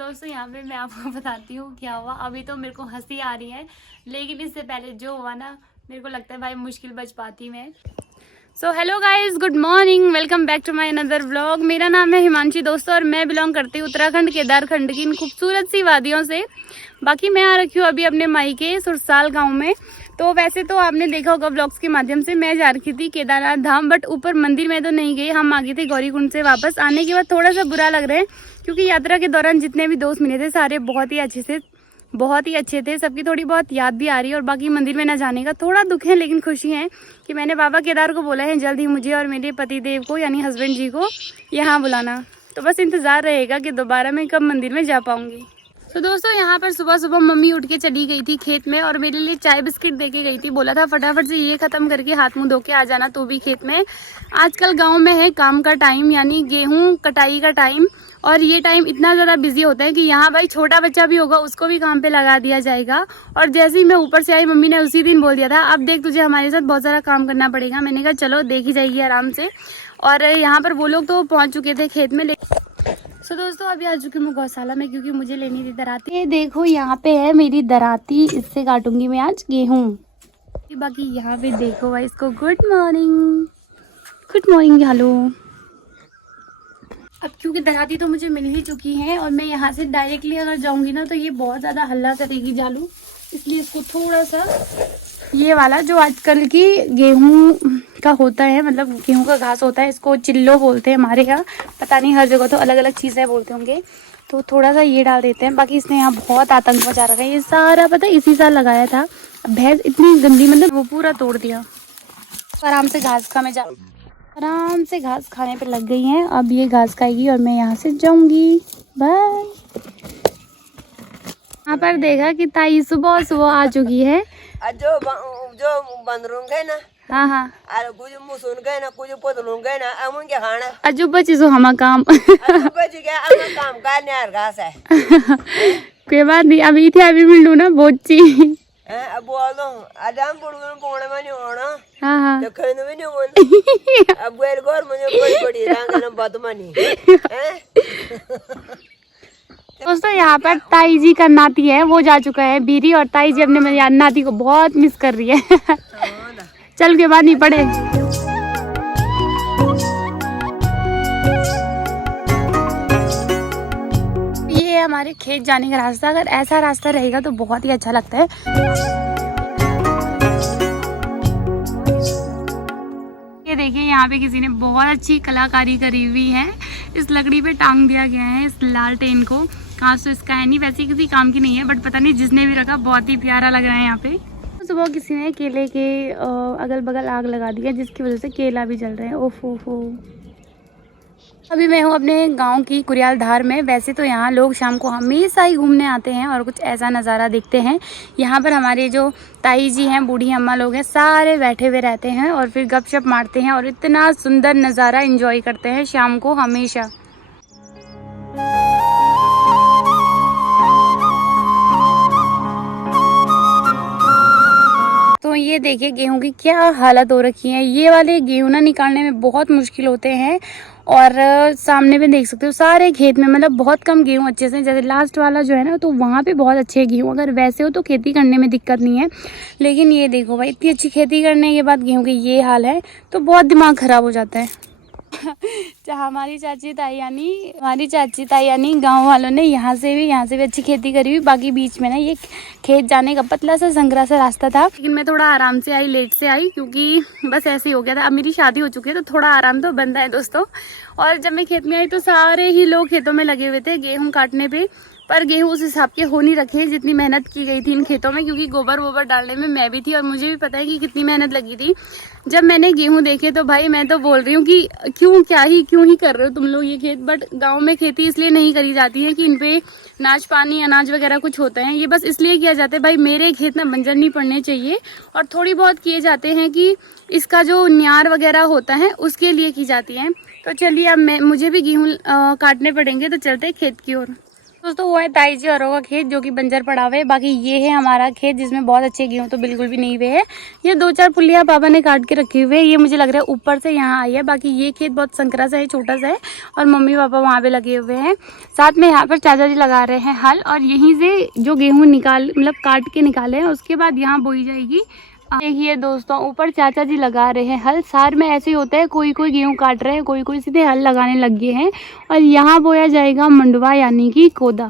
दोस्तों यहाँ पे मैं आपको बताती हूँ क्या हुआ। अभी तो मेरे को हंसी आ रही है, लेकिन इससे पहले जो हुआ ना, मेरे को लगता है भाई मुश्किल बच पाती मैं। So hello guys, good morning, welcome back to my another vlog. मेरा नाम है हिमांशी दोस्तों और मैं बिलोंग करती हूँ उत्तराखंड केदारखंड की इन खूबसूरत सी वादियों से। बाकी मैं आ रखी हूँ अभी अपने मायके सुरसाल गांव में। तो वैसे तो आपने देखा होगा व्लॉग्स के माध्यम से मैं जा रखी थी केदारनाथ धाम, बट ऊपर मंदिर में तो नहीं गई। हम आ गए थे गौरीकुंड से वापस। आने के बाद थोड़ा सा बुरा लग रहा है क्योंकि यात्रा के दौरान जितने भी दोस्त मिले थे सारे बहुत ही अच्छे थे। सबकी थोड़ी बहुत याद भी आ रही है और बाकी मंदिर में न जाने का थोड़ा दुख है, लेकिन खुशी है कि मैंने बाबा केदार को बोला है जल्द ही मुझे और मेरे पति देव को यानी हस्बैंड जी को यहाँ बुलाना। तो बस इंतज़ार रहेगा कि दोबारा मैं कब मंदिर में जा पाऊँगी। तो दोस्तों यहाँ पर सुबह सुबह मम्मी उठ के चली गई थी खेत में और मेरे लिए चाय बिस्किट दे के गई थी। बोला था फटाफट से ये ख़त्म करके हाथ मुंह धो के आ जाना तो भी खेत में। आजकल गांव में है काम का टाइम यानी गेहूं कटाई का टाइम, और ये टाइम इतना ज़्यादा बिजी होता है कि यहाँ भाई छोटा बच्चा भी होगा उसको भी काम पे लगा दिया जाएगा। और जैसे ही मैं ऊपर से आई मम्मी ने उसी दिन बोल दिया था अब देख तुझे हमारे साथ बहुत सारा काम करना पड़ेगा। मैंने कहा चलो देखी जाएगी आराम से। और यहाँ पर वो लोग तो पहुँच चुके थे खेत में। सो दोस्तों अभी आ चुकी हूँ गौशाला में क्योंकि मुझे लेनी थी दराती। ये देखो यहाँ पे है मेरी दराती, इससे काटूंगी मैं आज गेहूँ। बाकी यहाँ पे देखो भाई इसको गुड मॉर्निंग हेलो। अब क्योंकि दराती तो मुझे मिल ही चुकी है और मैं यहाँ से डायरेक्टली अगर जाऊँगी ना तो ये बहुत ज़्यादा हल्ला करेगी जालू, इसलिए इसको थोड़ा सा ये वाला जो आजकल की गेहूं का होता है, मतलब गेहूं का घास होता है, इसको चिल्लो बोलते हैं हमारे यहाँ। पता नहीं हर जगह तो अलग अलग चीज़ें बोलते होंगे। तो थोड़ा सा ये डाल देते हैं। बाकी इसने यहाँ बहुत आतंक मचा रखा है। ये सारा पता है इसी साल लगाया था। भैंस इतनी गंदी, मतलब वो पूरा तोड़ दिया। आराम से घास खाने पे लग गई हैं। अब ये घास खाएगी और मैं यहाँ से जाऊँगी। बाय। यहाँ पर देखा कि ताई सुबह सुबह आ चुकी है। जो बंदरों गए ना, हाँ अरे कुछ मुसुन गए ना, कुछ पोतलूं गए ना, अमुन क्या खाना अजू बची सो हमारा काम। बच गया। अमुन काम करने यार घास है। कोई बात नहीं, अभी थे अभी मिलूँ ना बोची। अब बोल दो आजाम बुड़गुन बोने में नहीं होना। हाँ तो कहने में नहीं होना। अब वेल गोर मुझे बड़ी रंग ना बदमानी। दोस्तों यहाँ पर ताई जी का नाती है वो जा चुका है बीरी, और ताई जी अपने मेरी नाती को बहुत मिस कर रही है। चल के बाद नहीं पड़े। ये है हमारे खेत जाने का रास्ता। अगर ऐसा रास्ता रहेगा तो बहुत ही अच्छा लगता है। ये देखिए यहाँ पे किसी ने बहुत अच्छी कलाकारी करी हुई है। इस लकड़ी पे टांग दिया गया है इस लालटेन को। घास तो इसका है नहीं, वैसे किसी काम की नहीं है, बट पता नहीं जिसने भी रखा बहुत ही प्यारा लग रहा है यहाँ पे। सुबह किसी ने केले के अगल बगल आग लगा दी है जिसकी वजह से केला भी जल रहे हैं। ओफो। अभी मैं हूँ अपने गांव की कुरियाल धार में। वैसे तो यहाँ लोग शाम को हमेशा ही घूमने आते हैं और कुछ ऐसा नज़ारा देखते हैं। यहाँ पर हमारे जो ताई जी हैं, बूढ़ी अम्मा लोग हैं, सारे बैठे हुए रहते हैं और फिर गपशप मारते हैं और इतना सुंदर नज़ारा एंजॉय करते हैं शाम को हमेशा। तो ये देखिए गेहूं की क्या हालत हो रखी है। ये वाले गेहूं ना निकालने में बहुत मुश्किल होते हैं। और सामने में देख सकते हो सारे खेत में मतलब बहुत कम गेहूं अच्छे से, जैसे लास्ट वाला जो है ना तो वहाँ पे बहुत अच्छे गेहूं। अगर वैसे हो तो खेती करने में दिक्कत नहीं है, लेकिन ये देखो भाई इतनी अच्छी खेती करने के बाद गेहूं के ये हाल है तो बहुत दिमाग खराब हो जाता है। हमारी चाची ताई यानी गाँव वालों ने यहाँ से भी अच्छी खेती करी हुई। बाकी बीच में ना ये खेत जाने का पतला सा संकरा सा रास्ता था, लेकिन मैं थोड़ा आराम से आई, लेट से आई क्योंकि बस ऐसे ही हो गया था। अब मेरी शादी हो चुकी है तो थोड़ा आराम तो बनता है दोस्तों। और जब मैं खेत में आई तो सारे ही लोग खेतों में लगे हुए थे गेहूँ काटने पे, पर गेहूँ उस हिसाब के हो नहीं रखे जितनी मेहनत की गई थी इन खेतों में, क्योंकि गोबर वोबर डालने में मैं भी थी और मुझे भी पता है कि कितनी मेहनत लगी थी। जब मैंने गेहूँ देखे तो भाई मैं तो बोल रही हूँ कि क्यों ही कर रहे हो तुम लोग ये खेत। बट गाँव में खेती इसलिए नहीं करी जाती है कि इन पे नाच पानी अनाज वगैरह कुछ होता है। ये बस इसलिए किया जाता है भाई मेरे खेत ना बंजर नहीं पड़ने चाहिए, और थोड़ी बहुत किए जाते हैं कि इसका जो न्यार वगैरह होता है उसके लिए की जाती है। तो चलिए अब मुझे भी गेहूँ काटने पड़ेंगे तो चलते हैं खेत की ओर। दोस्तों वो है ताई जी औरों का खेत जो कि बंजर पड़ा हुआ है। बाकी ये है हमारा खेत जिसमें बहुत अच्छे गेहूं तो बिल्कुल भी नहीं हुए हैं। ये 2-4 पुलिया पापा ने काट के रखे हुए हैं। ये मुझे लग रहा है ऊपर से यहाँ आई है। बाकी ये खेत बहुत संकरा सा है, छोटा सा है और मम्मी पापा वहाँ पे लगे हुए हैं। साथ में यहाँ पर चाचा जी लगा रहे हैं हल और यहीं से जो गेहूँ निकाल मतलब काट के निकाले हैं उसके बाद यहाँ बोई जाएगी। देखिए दोस्तों ऊपर चाचा जी लगा रहे हैं हल। सार में ऐसे ही होता है, कोई कोई गेहूं काट रहे हैं, कोई कोई सीधे हल लगाने लग गए हैं और यहाँ बोया जाएगा मंडवा यानी कि कोदा।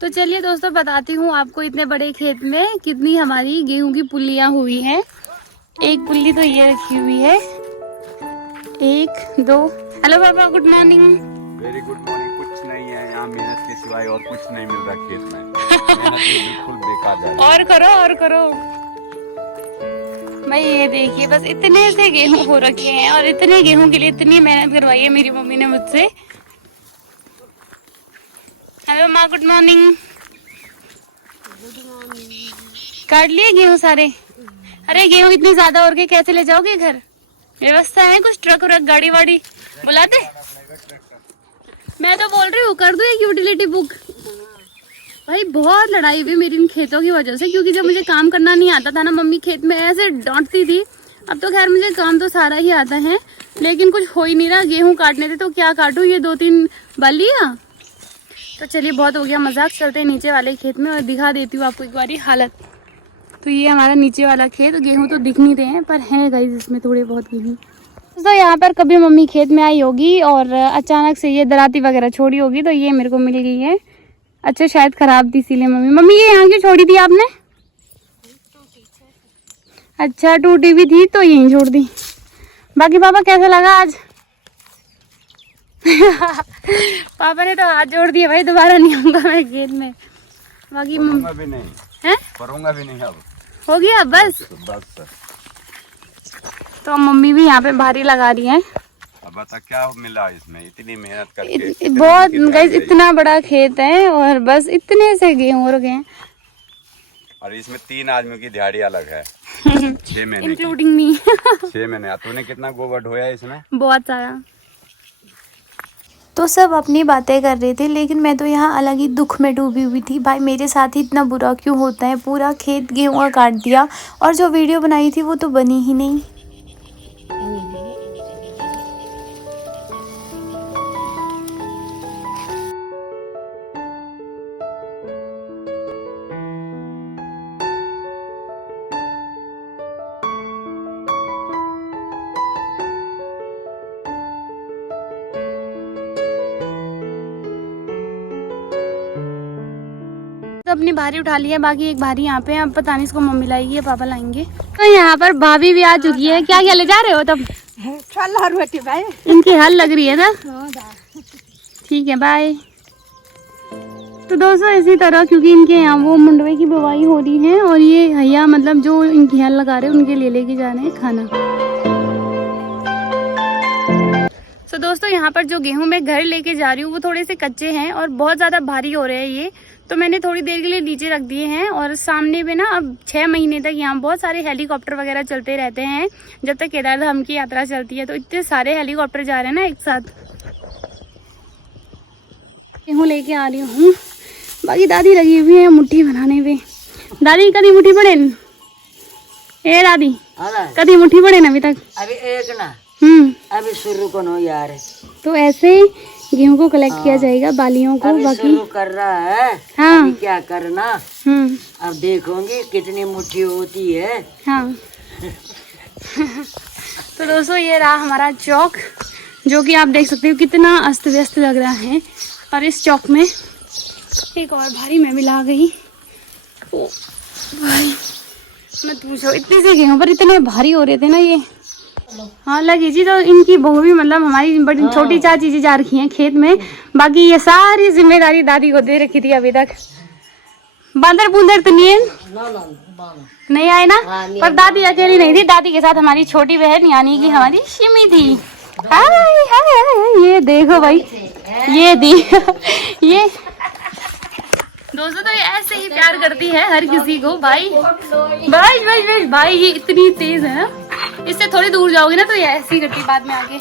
तो चलिए दोस्तों बताती हूँ आपको इतने बड़े खेत में कितनी हमारी गेहूं की पुल्लियाँ हुई हैं। एक पुल्ली तो ये रखी हुई है, 1 2। हेलो पापा, good morning. Very good morning. कुछ नहीं है यहाँ मेहनत के सिवाय और कुछ नहीं मिल रहा खेत में। मेहनत बिल्कुल बेकार जा रही है। और करो भाई। ये देखिए बस इतने से गेहूं हो रखे हैं और इतने गेहूं के लिए इतनी मेहनत करवाई है मेरी मम्मी ने मुझसे। हेलो माँ, गुड मॉर्निंग। काट लिए गेहूं सारे? अरे गेहूं इतने ज्यादा और के कैसे ले जाओगे घर? व्यवस्था है कुछ? ट्रक व्रक गाड़ी वाड़ी बुला दे? मैं तो बोल रही हूँ कर दूँ एक यूटिलिटी बुक। भाई बहुत लड़ाई हुई मेरी इन खेतों की वजह से, क्योंकि जब मुझे काम करना नहीं आता था ना मम्मी खेत में ऐसे डांटती थी। अब तो खैर मुझे काम तो सारा ही आता है लेकिन कुछ हो ही नहीं रहा। गेहूं काटने थे तो क्या काटूं, ये 2-3 बलिया। तो चलिए बहुत हो गया मजाक, चलते हैं नीचे वाले खेत में और दिखा देती हूँ आपको एक बारी हालत। तो ये हमारा नीचे वाला खेत, गेहूं तो दिख नहीं रहे हैं पर हैं गाइस इसमें थोड़े बहुत गेहूं। तो यहाँ पर कभी मम्मी खेत में आई होगी और अचानक से ये दराती वगैरह छोड़ी होगी तो ये मेरे को मिल गई है। अच्छा शायद खराब थी इसीलिए मम्मी ये यहाँ क्यों छोड़ी थी आपने? अच्छा टूटी भी थी तो यहीं छोड़ दी। बाकी पापा कैसा लगा आज? पापा ने तो हाथ जोड़ दिए भाई, दोबारा नहीं आऊंगा मैं खेत में। बाकी करूंगा भी नहीं है, करूंगा भी नहीं। अब हो गया बस। तो मम्मी भी यहाँ पे भारी लगा रही है। अब बता क्या मिला इसमें, इतनी मेहनत करके। बहुत गाइस इतना बड़ा खेत है और बस इतने से गेहूं हो गए और इसमें 3 आदमियों की दिहाड़ी अलग है। 6 महीने इंक्लूडिंग मी। 6 महीने। तूने कितना गोबर ढोया इसमें? बहुत सारा। तो सब अपनी बातें कर रहे थे लेकिन मैं तो यहाँ अलग ही दुख में डूबी हुई थी। भाई मेरे साथ ही इतना बुरा क्यों होता है, पूरा खेत गेहूं का काट दिया और जो वीडियो बनाई थी वो तो बनी ही नहीं। तो अपनी भारी उठा ली है, बाकी एक भारी यहाँ पे है। अब पता नहीं इसको मम्मी लाएगी या पापा लाएंगे। तो यहाँ पर भाभी भी आ चुकी है। क्या क्या ले जा रहे हो तब? रोटी भाई इनकी हल लग रही है ना? ठीक है बाय। तो दोस्तों इसी तरह क्योंकि इनके यहाँ वो मुंडवे की बुवाई हो रही है और ये भैया मतलब जो इनकी हल लगा रहे हैं उनके लिए लेके जा रहे हैं खाना। तो दोस्तों यहाँ पर जो गेहूं मैं घर लेके जा रही हूँ वो थोड़े से कच्चे हैं और बहुत ज़्यादा भारी हो रहे हैं ये, तो मैंने थोड़ी देर के लिए नीचे रख दिए हैं। और सामने में ना अब 6 महीने तक यहाँ बहुत सारे हेलीकॉप्टर वगैरह चलते रहते हैं जब तक केदारधाम की यात्रा चलती है। तो इतने सारे हेलीकॉप्टर जा रहे हैं ना एक साथ। गेहूँ लेके आ रही हूँ, बाकी दादी लगी हुई है मुट्ठी बनाने पे। दादी कदी मुट्ठी पड़े? ए दादी कदी मुट्ठी पड़े ना अभी तक? अभी एक ना अभी शुरू करो यार। तो ऐसे गेहूं को कलेक्ट किया जाएगा, बालियों को। अभी बाकी शुरू कर रहा है। हाँ अभी क्या करना, अब देखोगे कितनी मुट्ठी होती है। हाँ। तो दोस्तों ये रहा हमारा चौक जो कि आप देख सकते हो कितना अस्त व्यस्त लग रहा है। और इस चौक में एक और भारी मैं भी ला गई। ओ भाई मत पूछो, इतने से गेहूं पर इतने भारी हो रहे थे ना ये। हाँ लगी जी। तो इनकी बहू भी मतलब हमारी बड़ी छोटी चाची जी जा रखी हैं खेत में। बाकी ये सारी जिम्मेदारी दादी को दे रखी थी अभी तक। बांदर बूंदर तो नहीं है? नहीं आए ना? पर दादी अकेली नहीं थी, दादी के साथ हमारी छोटी बहन यानी कि हमारी शिमी थी। हाय हाय ये देखो भाई, ये दी ये दोस्तों तो ये ऐसे ही प्यार करती है हर किसी को। भाई भाई भाई भाई भाई ये इतनी तेज है ना, इससे थोड़ी दूर जाओगे ना तो ये ऐसे ही करती बाद में आगे।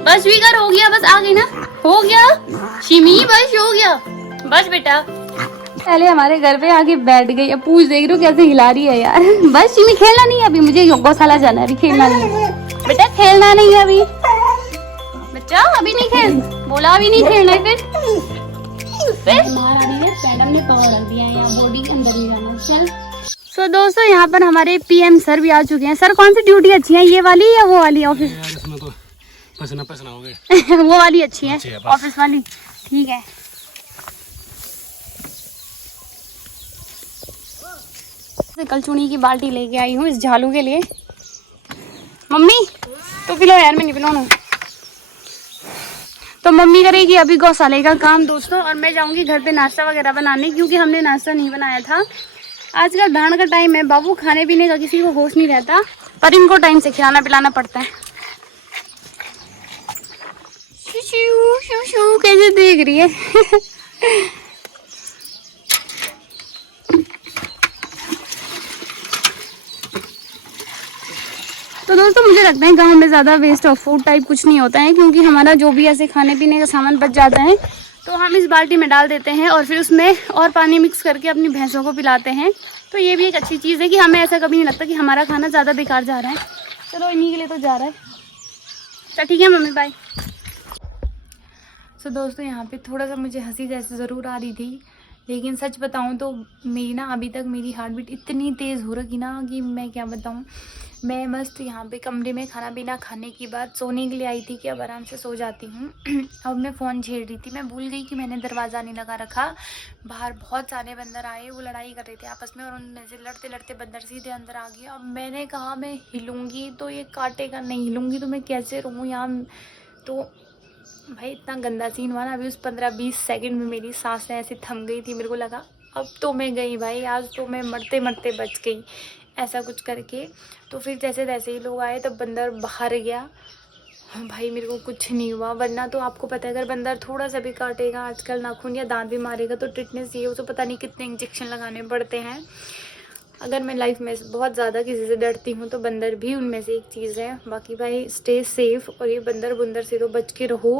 बस स्वीकार हो गया, बस आ गई ना, हो गया शिमी, बस हो गया, बस बेटा। पहले हमारे घर पे आके बैठ गई, अब पूछ देख रही हो कैसे हिला रही है यार। बस शिमी खेलना नहीं है अभी, मुझे गौशाला जाना है, अभी खेलना नहीं है बेटा, खेलना नहीं है अभी बच्चा, अभी नहीं खेल, बोला अभी नहीं खेलना है। फिर मैडम ने पावर रख दिया है यहाँ, बॉडी के अंदर नहीं जाना। चल सो दोस्तों यहाँ पर हमारे पीएम सर भी आ चुके हैं। सर कौन सी ड्यूटी अच्छी है, ये वाली या वो वाली ऑफिस? इसमें तो पसीना हो गए। वो वाली अच्छी है ऑफिस वाली, ठीक है। कल चुनी की बाल्टी लेके आई हूँ इस झालू के लिए। मम्मी तो पिलो यार, मैं नहीं पिलाऊंगा। तो मम्मी करेगी अभी गौशाले का काम दोस्तों, और मैं जाऊंगी घर पे नाश्ता वगैरह बनाने, क्योंकि हमने नाश्ता नहीं बनाया था। आजकल धान का टाइम है, बाबू खाने पीने का किसी को होश नहीं रहता, पर इनको टाइम से खिलाना पिलाना पड़ता है। शू शू शू कैसे देख रही है। तो दोस्तों मुझे लगता है गांव में ज़्यादा वेस्ट ऑफ फूड टाइप कुछ नहीं होता है, क्योंकि हमारा जो भी ऐसे खाने पीने का सामान बच जाता है तो हम इस बाल्टी में डाल देते हैं और फिर उसमें और पानी मिक्स करके अपनी भैंसों को पिलाते हैं। तो ये भी एक अच्छी चीज़ है कि हमें ऐसा कभी नहीं लगता कि हमारा खाना ज़्यादा बेकार जा रहा है। चलो इन्हीं के लिए तो जा रहा है। चल ठीक है मम्मी, बाय। सो दोस्तों यहाँ पे थोड़ा सा मुझे हंसी जैसे ज़रूर आ रही थी, लेकिन सच बताऊँ तो मेरी ना अभी तक मेरी हार्ट बीट इतनी तेज़ हो रखी ना कि मैं क्या बताऊँ। मैं मस्त यहाँ पे कमरे में खाना पीना खाने के बाद सोने के लिए आई थी कि अब आराम से सो जाती हूँ। अब मैं फ़ोन छेड़ रही थी, मैं भूल गई कि मैंने दरवाज़ा नहीं लगा रखा। बाहर बहुत सारे बंदर आए, वो लड़ाई कर रहे थे आपस में, और उनमें से लड़ते लड़ते बंदर सीधे अंदर आ गया। अब मैंने कहा मैं हिलूँगी तो ये काटेगा, नहीं हिलूँगी तो मैं कैसे रहूँ यहाँ। तो भाई इतना गंदा सीन हुआ ना, अभी उस 15-20 सेकंड में मेरी सांसें ऐसे थम गई थी। मेरे को लगा अब तो मैं गई भाई, आज तो मैं मरते मरते बच गई, ऐसा कुछ करके। तो फिर जैसे तैसे ही लोग आए तब बंदर बाहर गया। भाई मेरे को कुछ नहीं हुआ, वरना तो आपको पता है अगर बंदर थोड़ा सा भी काटेगा आजकल, नाखून या दांत भी मारेगा तो टिटनेस ये उसे पता नहीं कितने इंजेक्शन लगाने पड़ते हैं। अगर मैं लाइफ में बहुत ज़्यादा किसी से डरती हूँ तो बंदर भी उनमें से एक चीज़ है। बाकी भाई स्टे सेफ, और ये बंदर बुंदर से तो बच के रहो।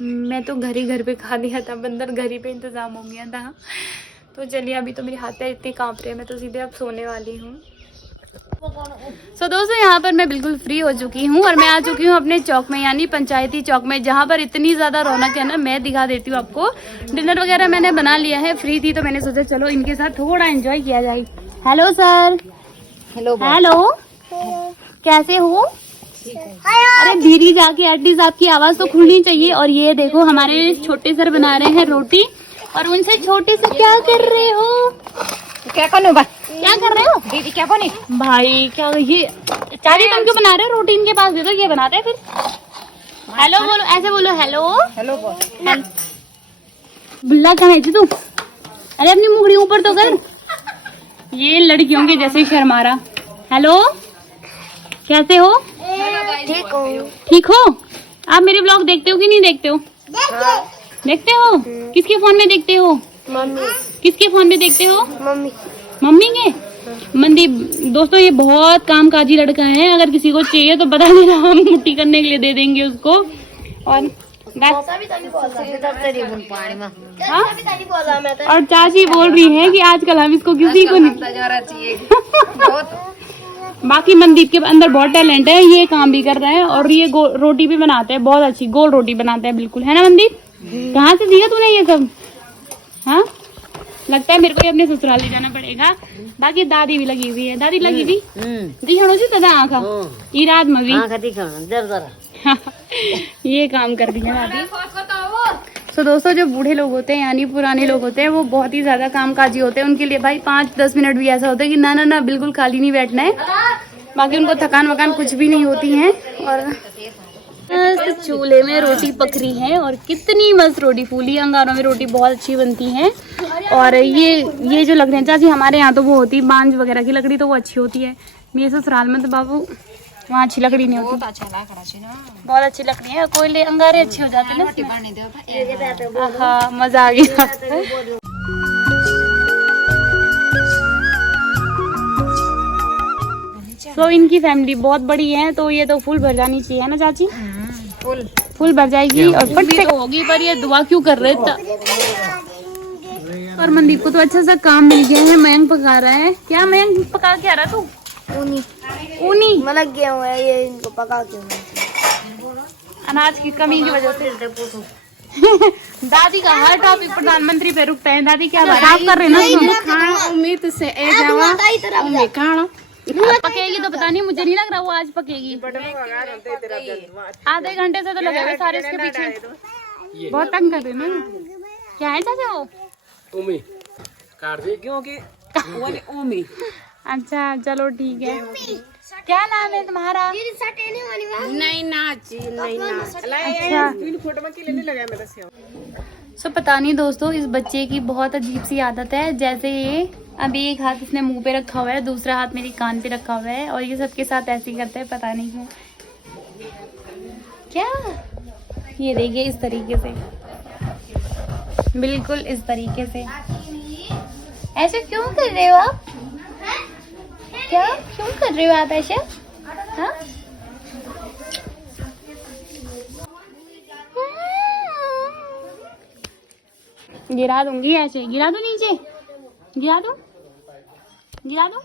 मैं तो घर पे खा दिया था, बंदर घर ही पे इंतज़ाम हो गया था। तो चलिए अभी तो मेरे हाथ पैर इतने काँप रहे हैं, मैं तो सीधे अब सोने वाली हूँ। सो दोस्तों यहाँ पर मैं बिल्कुल फ्री हो चुकी हूँ और मैं आ चुकी हूँ अपने चौक में, यानी पंचायती चौक में, जहाँ पर इतनी ज़्यादा रौनक है ना। मैं दिखा देती हूँ आपको। डिनर वगैरह मैंने बना लिया है, फ्री थी तो मैंने सोचा चलो इनके साथ थोड़ा एंजॉय किया जाए। Hello sir. हेलो हेलो, कैसे हो? अरे धीरे जाके एटलीस्ट आपकी आवाज़ तो खुलनी चाहिए। और ये देखो हमारे छोटे सर बना रहे हैं रोटी, और उनसे छोटे से क्या कर रहे हो? क्या करूं भाई? क्या कर रहे हो दीदी? क्या बनी भाई? क्या ये चाची तुम क्यों बना रहे हो? रोटी इनके पास दे दो, ये बनाते हैं फिर। हेलो बोलो, ऐसे बोलो हेलो हेलो बोल। बुल्ला कहाँ है तू? अरे अपनी मुंगड़ी ऊपर तो कर। ये लड़कियों के जैसे शर्मारा। हेलो कैसे हो? ठीक हो? ठीक हो? आप मेरे ब्लॉग देखते हो कि नहीं देखते हो? देखते हो? किसके फोन में देखते हो? मम्मी। किसके फोन में देखते हो? मम्मी। मम्मी के? मंदी दोस्तों ये बहुत कामकाजी लड़का है, अगर किसी को चाहिए तो बता देना, हम मुट्ठी करने के लिए दे देंगे उसको। और हाँ? और चाची बोल रही है कि आजकल हम इसको किसी को नहीं। बाकी मनदीप के अंदर बहुत टैलेंट है, ये काम भी कर रहा है और ये रोटी भी बनाते हैं, बहुत अच्छी गोल रोटी बनाते हैं बिल्कुल, है ना मनदीप? कहाँ से सीखा तूने ये सब? हाँ लगता है मेरे को अपने ससुराल ले जाना पड़ेगा। बाकी दादी भी लगी हुई है। दादी लगी थी दिखाणो जी तदा आँखा ई रात में भी ये काम कर रही है दादी। तो दोस्तों जो बूढ़े लोग होते हैं यानी पुराने लोग होते हैं वो बहुत ही ज्यादा कामकाजी होते हैं। उनके लिए भाई 5-10 मिनट भी ऐसा होता है कि ना ना ना बिल्कुल खाली नहीं बैठना है। बाकी उनको थकान वकान कुछ भी नहीं होती है। और चूल्हे में रोटी पक रही है और कितनी मस्त रोटी फूली। अंगारों में रोटी बहुत अच्छी बनती है। और ये जो लकड़ियाँ चाची हमारे यहाँ तो वो होती है बांज वगैरह की लकड़ी, तो वो अच्छी होती है। मेरे ससुराल में तो बाबू वहाँ अच्छी लकड़ी नहीं होती। बहुत अच्छी लकड़ी है, कोयले अंगारे अच्छे हो जाते हैं ना। हाँ मजा आ गया। तो इनकी फैमिली बहुत बड़ी है, तो ये तो फुल भर जानी चाहिए, है ना चाची? फुल भर जाएगी और फट से होगी। पर ये दुआ क्यों कर रहे थे? और मनदीप को तो अच्छा सा काम मिल गया है, मयंक पका रहा है। क्या मयंक पका के आ रहा तू? ऊनी मतलब गेहूं है ये, इनको पका के अनाज की कमी की वजह से। दादी का हर टॉपिक प्रधानमंत्री पे रुकता है। दादी क्या बात आप कर रहे हैं ना? उम्मीद से ए जावा उम्मीद खाना पकेगी तो पता नहीं, मुझे नहीं लग रहा वो आज पकेगी। आधे घंटे से तो लगे हुए सारे इसके पीछे, बहुत तंग कर रहे ना। क्या है चाचा वो? उमी काट दे क्योंकि उमी अच्छा चलो ठीक है। क्या नाम है तुम्हारा? नहीं नाच अच्छा सो पता नहीं दोस्तों, इस बच्चे की बहुत अजीब सी आदत है। जैसे ये अभी एक हाथ इसने मुंह पे रखा हुआ है, दूसरा हाथ मेरी कान पे रखा हुआ है, और ये सबके साथ ऐसे ही करता है, पता नहीं क्यों। क्या ये देखिए इस तरीके से, बिल्कुल इस तरीके से। ऐसे क्यों कर रहे हो आप? क्या क्यों कर रहे हो आप ऐसे? हाँ? गिरा दूंगी ऐसे, गिरा दो नीचे, गिरा दो, गिरा दो।